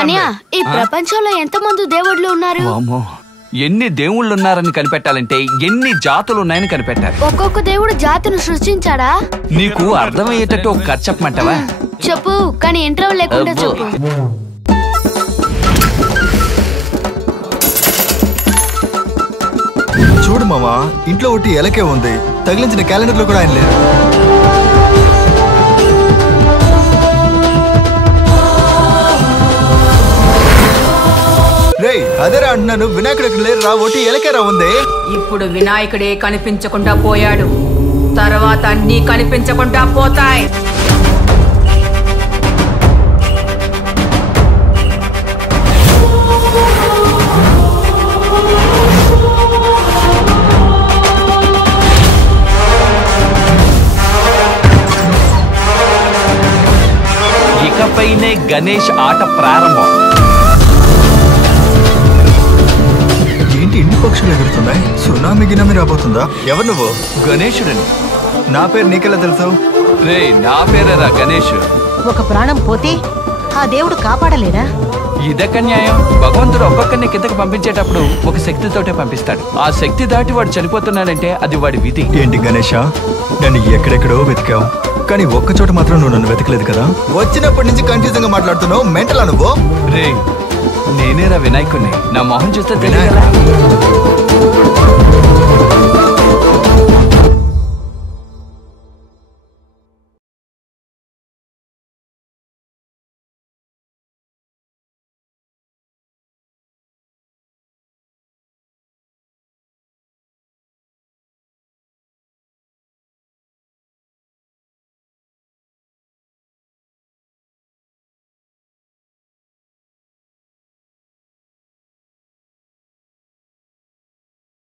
అన్నయ్య, ఈ ప్రపంచంలో ఎంతమంది దేవుళ్ళు ఉన్నారు? ఎన్ని దేవుళ్ళు ఉన్నారని కనిపెట్టాలంటే ఎన్ని జాతులు ఉన్నాయని కనిపెట్టాలి. ఒక్కొక్క దేవుడు జాతిని సృష్టించాడా? నీకు అర్థమయ్యేటట్టు ఒక కథ చెప్పమంటావా? చెప్పు, కానీ ఇంటర్వ్యూ లేకుండా చెప్పు. చూడు మామా, ఇంట్లో ఒకటి ఎలకే ఉంది, తగిలించిన క్యాలెండర్ లో కూడా ఆయన లేరు. రే అదేరా అంటున్నాను, వినాయకుడు ఎక్కడ లేరు రా, ఒకటి ఎలకేరా ఉంది. ఇప్పుడు వినాయకుడే కనిపించకుండా పోయాడు, తర్వాత అన్నీ కనిపించకుండా పోతాయి. ఇకపైనే గణేష్ ఆట ప్రారంభం. ఏంటి ఇన్ని పక్షులు ఎగురుతున్నాయి? సునామీ గినామీ రాబోతుందా? ఎవరు నువ్వు? గణేశుడిని. నా పేరు నీకెలా తెలుసు? రే నా పేరేరా గణేష్. ఒక ప్రాణం పోతే ఆ దేవుడు కాపాడలేడా? ఇదొక న్యాయం. భగవంతుడు ఒక్కొక్కరిని కిందకి పంపించేటప్పుడు ఒక శక్తితోటే పంపిస్తాడు. ఆ శక్తి దాటి వాడు చనిపోతున్నాడంటే అది వాడి విధి. ఏంటి గణేష, నన్ను ఎక్కడెక్కడో వెతికావు, కానీ ఒక్కచోట మాత్రం నువ్వు నన్ను వెతకలేదు కదా? వచ్చినప్పటి నుంచి కన్ఫ్యూజన్ గా మాట్లాడుతున్నావు, మెంటలా నువ్వు? రే నేనేరా వినాయకుడిని, నా మొహం చూస్తే తెలియదా?